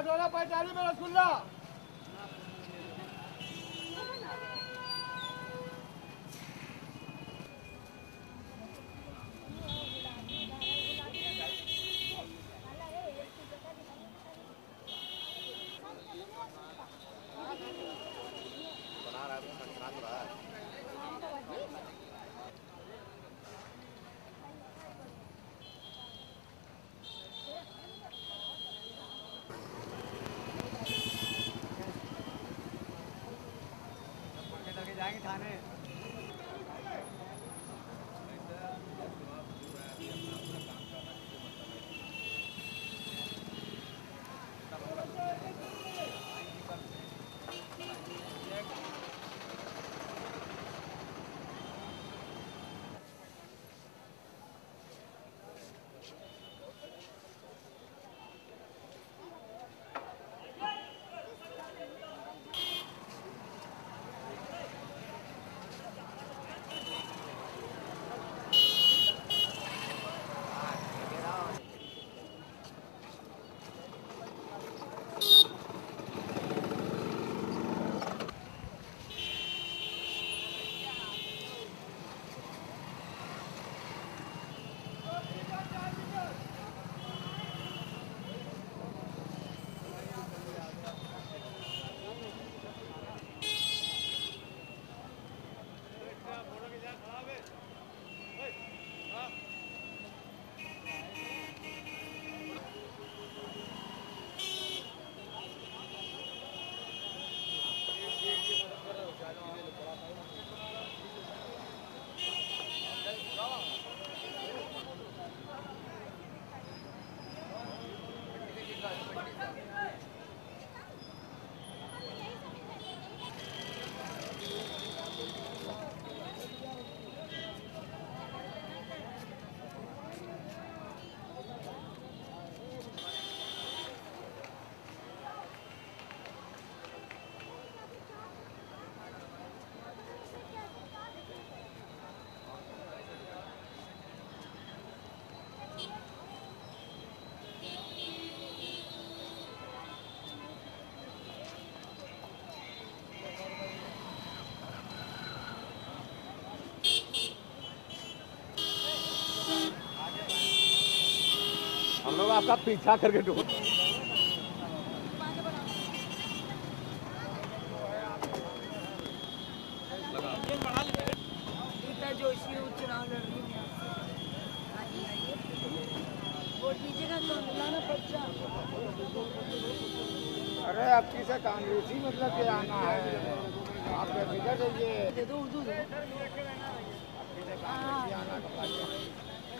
बाटोला पैताली में रसगुल्ला। जाएंगे थाने। हम लोग आपका पीछा करके ढूंढ रीता जोशी चुनाव लड़ रही है। वोट दीजिएगा तो लाना पर्चा। अरे आपकी से कांग्रेसी मतलब के आना है, आप बेफिक्र रहिए। दे दो उर्दू दो।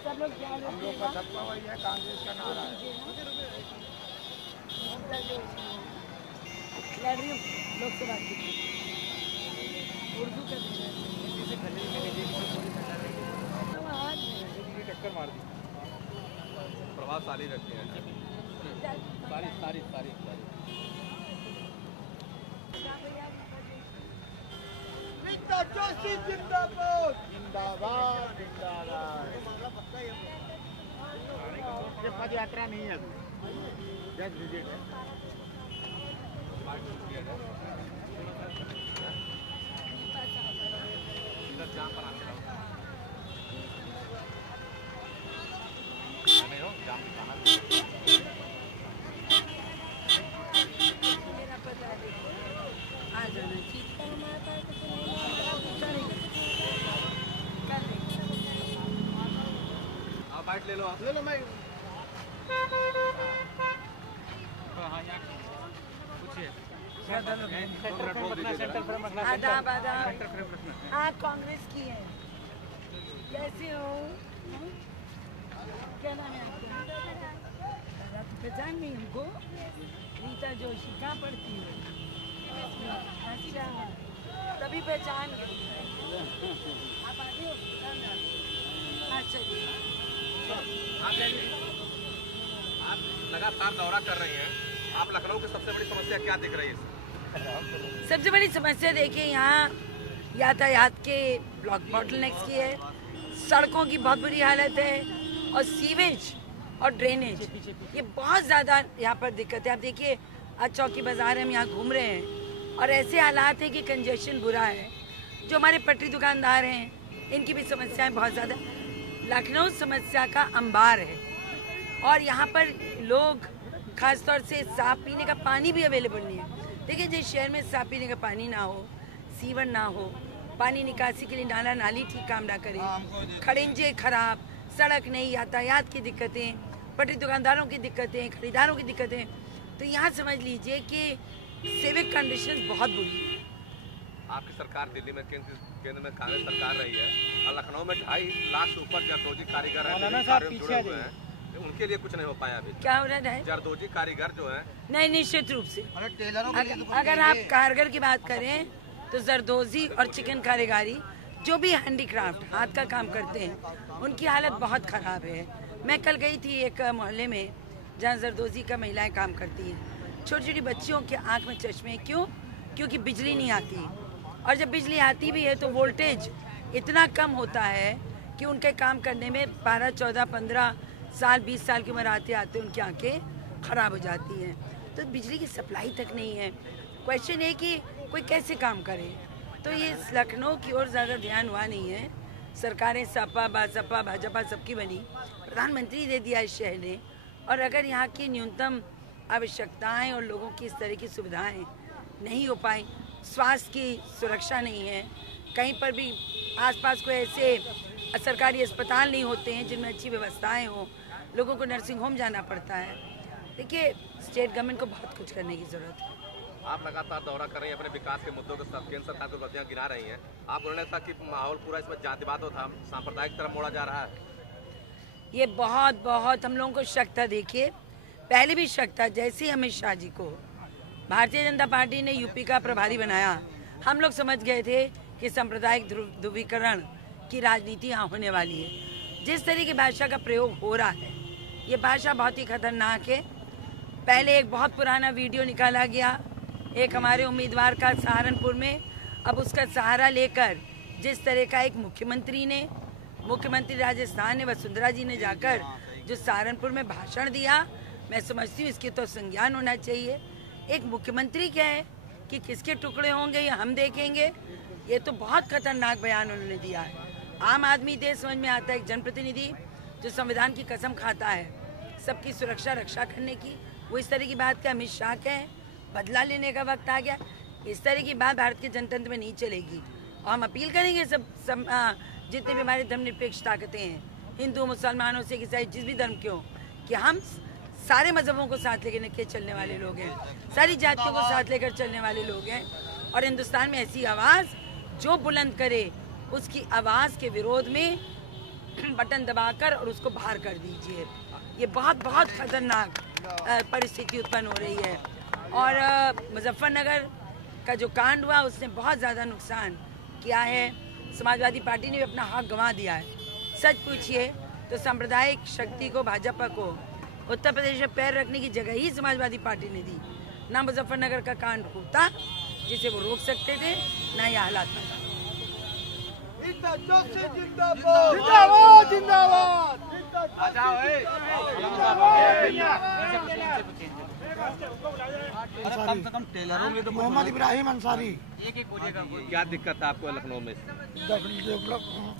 सब लोग क्या हम लोग का सबका वही है, कांग्रेस का नारा है। लड़ रही हूँ लोकसभा की उर्दू का टक्कर मार दी। प्रभावशाली रखते हैं सारी रीता जोशी जिंदाबाद जिंदाबाद जिंदाबाद। ये पद यात्रा नहीं है, जस्ट विजिट है। जाम पर आते रहो जाम दिखाना। आ जाना चाहिए। आप बाइट ले लो, आप ले लो। मैं हाँ यहाँ पूछिए। आदाब आदाब। हाँ कांग्रेस की है। कैसे हो? क्या नाम है आपका? पहचान नहीं हमको? रीता जोशी कहाँ पढ़ती है? अच्छा तभी पहचान गई। आप आते हो? अच्छा जी। आप लगातार दौरा कर रही हैं, आप लखनऊ की सबसे बड़ी समस्या क्या दिख रही है? सबसे बड़ी समस्या देखिए यहाँ यातायात के ब्लॉक बॉटलनेक्स की है, सड़कों की बहुत बुरी हालत है और सीवेज और ड्रेनेज, ये बहुत ज़्यादा यहाँ पर दिक्कत है। आप देखिए आज चौकी बाजार हम यहाँ घूम रहे हैं और ऐसे हालात हैं कि कंजेशन बुरा है। जो हमारे पटरी दुकानदार हैं इनकी भी समस्याएं बहुत ज़्यादा। लखनऊ समस्या का अंबार है और यहाँ पर लोग खासतौर से साफ पीने का पानी भी अवेलेबल नहीं है। देखिए जिस शहर में साफ पीने का पानी ना हो, सीवर ना हो, पानी निकासी के लिए नाला नाली ठीक काम ना करे, खड़ंजे खराब, सड़क नहीं, यातायात की दिक्कतें, पटरी दुकानदारों की दिक्कतें, खरीदारों की दिक्कतें, तो यहाँ समझ लीजिए कि सिविक कंडीशंस बहुत बुरी है। आपकी सरकार दिल्ली में केंद्र में कांग्रेस सरकार रही है और लखनऊ में 2.5 लाख से ऊपर जरदोजी कारीगर हैं, उनके लिए कुछ नहीं हो पाया अभी। क्या हो रहा है? जरदोजी कारीगर जो है नहीं, निश्चित रूप से अगर आप कारगर की बात करें तो जरदोजी और चिकन कारीगरी जो भी हैंडीक्राफ्ट हाथ का काम करते हैं उनकी हालत बहुत ख़राब है। मैं कल गई थी एक मोहल्ले में जहाँ जरदोजी का महिलाएं काम करती हैं। छोटी छोटी बच्चियों के आँख में चश्मे, क्यों? क्योंकि बिजली नहीं आती और जब बिजली आती भी है तो वोल्टेज इतना कम होता है कि उनके काम करने में 12, 14, 15 साल 20 साल की उम्र आते आते उनकी आंखें ख़राब हो जाती हैं। तो बिजली की सप्लाई तक नहीं है। क्वेश्चन है कि कोई कैसे काम करे। तो ये लखनऊ की ओर ज़्यादा ध्यान हुआ नहीं है। सरकारें सपा बासपा भाजपा सबकी बनी, प्रधानमंत्री दे दिया इस शहर ने, और अगर यहाँ की न्यूनतम आवश्यकताएं और लोगों की इस तरह की सुविधाएं नहीं हो पाई, स्वास्थ्य की सुरक्षा नहीं है, कहीं पर भी आसपास कोई ऐसे सरकारी अस्पताल नहीं होते हैं जिनमें अच्छी व्यवस्थाएं हों, लोगों को नर्सिंग होम जाना पड़ता है। देखिए स्टेट गवर्नमेंट को बहुत कुछ करने की ज़रूरत है। आप लगातार दौरा कर रही हैं, अपने विकास के मुद्दों के साथ केंद्र सरकार को उपलब्धियां गिना रही हैं। आप बोलने था कि माहौल पूरा इसमें जातिवाद था, सांप्रदायिक तरफ मोड़ा जा रहा है। ये बहुत हम लोगों को शक था। देखिए पहले भी शक था, जैसे ही अमित शाह जी को भारतीय जनता पार्टी ने यूपी का प्रभारी बनाया, हम लोग समझ गए थे कि सांप्रदायिक ध्रुवीकरण की राजनीति यहाँ होने वाली है। जिस तरह की भाषा का प्रयोग हो रहा है, ये भाषा बहुत ही खतरनाक है। पहले एक बहुत पुराना वीडियो निकाला गया एक हमारे उम्मीदवार का सहारनपुर में, अब उसका सहारा लेकर जिस तरह का एक मुख्यमंत्री राजस्थान ने वसुंधरा जी ने जाकर जो सहारनपुर में भाषण दिया, मैं समझती हूँ इसके तो संज्ञान होना चाहिए। एक मुख्यमंत्री क्या है कि किसके टुकड़े होंगे ये हम देखेंगे, ये तो बहुत खतरनाक बयान उन्होंने दिया है। आम आदमी देश समझ में आता है, एक जनप्रतिनिधि जो संविधान की कसम खाता है सबकी सुरक्षा रक्षा करने की, वो इस तरह की बात का अमित शाह के बदला लेने का वक्त आ गया। इस तरह की बात भारत के जनतंत्र में नहीं चलेगी और हम अपील करेंगे सब जितने भी हमारे धर्मनिरपेक्ष ताकतें हैं, हिंदू मुसलमानों से ईसाई जिस भी धर्म के हो, कि हम सारे मजहबों को साथ लेकर चलने वाले लोग हैं, सारी जातियों को साथ लेकर चलने वाले लोग हैं। और हिंदुस्तान में ऐसी आवाज़ जो बुलंद करे उसकी आवाज़ के विरोध में बटन दबाकर और उसको बाहर कर दीजिए। ये बहुत खतरनाक परिस्थिति उत्पन्न हो रही है। और मुजफ्फरनगर का जो कांड हुआ उसने बहुत ज़्यादा नुकसान किया है। समाजवादी पार्टी ने भी अपना हक गंवा दिया है। सच पूछिए तो सांप्रदायिक शक्ति को, भाजपा को उत्तर प्रदेश में पैर रखने की जगह ही समाजवादी पार्टी ने दी। ना मुजफ्फरनगर का कांड होता जिसे वो रोक सकते थे, ना ये हालात होता। कम से कम टेलरों में तो मोहम्मद इब्राहिम अंसारी। क्या दिक्कत है आपको लखनऊ में?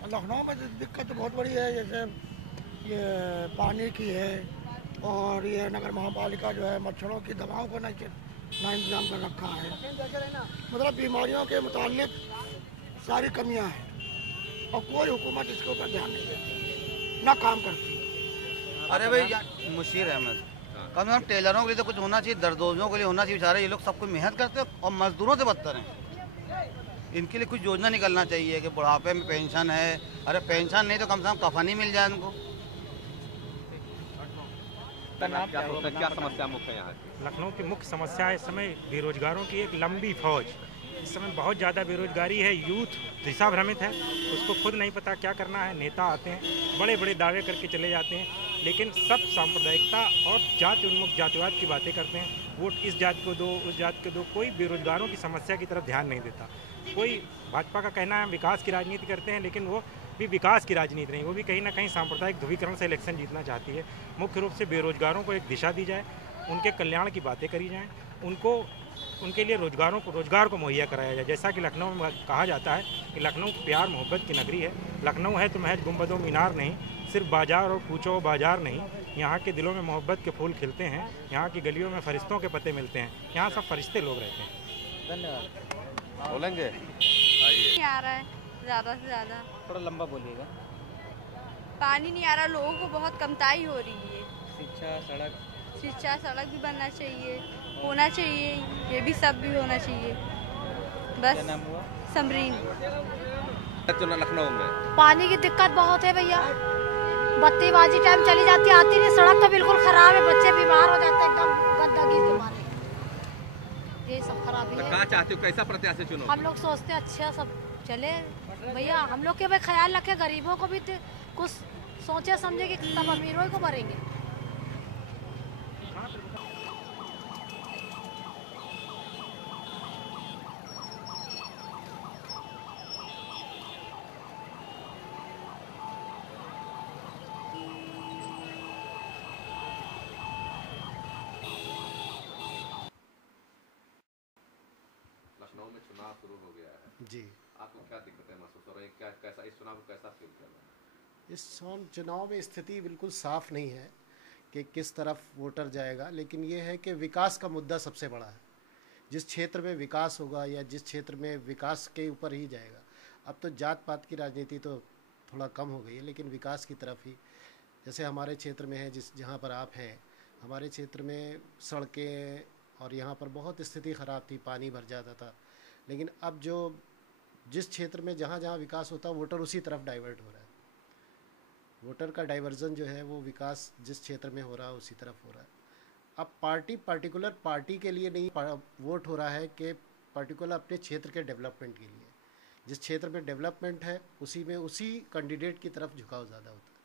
लखनऊ में दिक्कत तो बहुत बड़ी है, जैसे ये पानी की है और ये नगर महापालिका जो है मच्छरों की दवाओं को ना इंतजाम कर रखा है। मतलब बीमारियों के मुताल्लिक सारी कमियां हैं और कोई हुकूमत इसके ऊपर ध्यान नहीं देती, ना काम करती। अरे भाई मुशीर अहमद, कम से कम टेलरों के लिए तो कुछ होना चाहिए, दर्दोजों के लिए होना चाहिए। बेचारे ये लोग सब कुछ मेहनत करते हैं और मजदूरों से बदतर हैं। इनके लिए कुछ योजना निकलना चाहिए कि बुढ़ापे में पेंशन है। अरे पेंशन नहीं तो कम से कम कफनी मिल जाए उनको। क्या समस्या मुख्य यहाँ? लखनऊ की मुख्य समस्या है इस समय बेरोजगारों की एक लंबी फौज। इस समय बहुत ज़्यादा बेरोजगारी है, यूथ दिशा भ्रमित है, उसको खुद नहीं पता क्या करना है। नेता आते हैं, बड़े बड़े दावे करके चले जाते हैं, लेकिन सब सांप्रदायिकता और जाति उन्मुख जातिवाद की बातें करते हैं। वोट इस जाति को दो, उस जाति को दो, कोई बेरोजगारों की समस्या की तरफ ध्यान नहीं देता। कोई भाजपा का कहना है हम विकास की राजनीति करते हैं, लेकिन वो भी विकास की राजनीति नहीं, वो भी कहीं ना कहीं सांप्रदायिक ध्रुवीकरण से इलेक्शन जीतना चाहती है। मुख्य रूप से बेरोजगारों को एक दिशा दी जाए, उनके कल्याण की बातें करी जाएँ, उनके लिए रोजगार को मुहैया कराया जाए। जैसा कि लखनऊ में कहा जाता है कि लखनऊ प्यार मोहब्बत की नगरी है। लखनऊ है तो महज गुंबदों मीनार नहीं, सिर्फ बाजार और कूचो बाजार नहीं, यहाँ के दिलों में मोहब्बत के फूल खिलते हैं, यहाँ की गलियों में फरिश्तों के पते मिलते हैं, यहाँ सब फरिश्ते लोग रहते हैं। धन्यवाद। बोलेंगे नहीं आ रहा है ज़्यादा से ज़्यादा। थोड़ा लंबा बोलिएगा। पानी नहीं आ रहा, लोगों को बहुत कमताई हो रही है। शिक्षा सड़क भी बनना चाहिए, होना चाहिए, ये भी सब भी होना चाहिए। बस। क्या नाम हुआ? समरीन। लखनऊ में पानी की दिक्कत बहुत है भैया, बत्तीबाजी टाइम चली जाती आती नहीं, सड़क तो बिल्कुल खराब है, बच्चे बीमार हो जाते हैं एकदम गंदगी के मारे, ये सब खराबी है। क्या चाहते हो, कैसा प्रत्याशी चुनो? हम लोग सोचते हैं अच्छा सब चले भैया, हम लोग के भाई ख्याल रखे, गरीबों को भी कुछ सोचे समझे कि तब अमीरों को भरेंगे। लखनऊ में चुनाव शुरू हो गया है जी, आपको क्या दिक्कतें महसूस हो रही हैं? क्या कैसा इस चुनाव को कैसा फील कर रहे हैं? इस चुनाव में स्थिति बिल्कुल साफ नहीं है कि किस तरफ वोटर जाएगा, लेकिन ये है कि विकास का मुद्दा सबसे बड़ा है। जिस क्षेत्र में विकास होगा या जिस क्षेत्र में विकास के ऊपर ही जाएगा। अब तो जात पात की राजनीति तो थोड़ा कम हो गई है, लेकिन विकास की तरफ ही, जैसे हमारे क्षेत्र में है जहाँ पर आप हैं, हमारे क्षेत्र में सड़कें और यहाँ पर बहुत स्थिति ख़राब थी, पानी भर जाता था, लेकिन अब जिस क्षेत्र में जहाँ जहाँ विकास होता है वोटर उसी तरफ डाइवर्ट हो रहा है। वोटर का डाइवर्जन जो है वो विकास जिस क्षेत्र में हो रहा है उसी तरफ हो रहा है। अब पार्टिकुलर पार्टी के लिए नहीं वोट हो रहा है कि पर्टिकुलर अपने क्षेत्र के डेवलपमेंट के लिए। जिस क्षेत्र में डेवलपमेंट है उसी कैंडिडेट की तरफ झुकाव ज़्यादा होता है।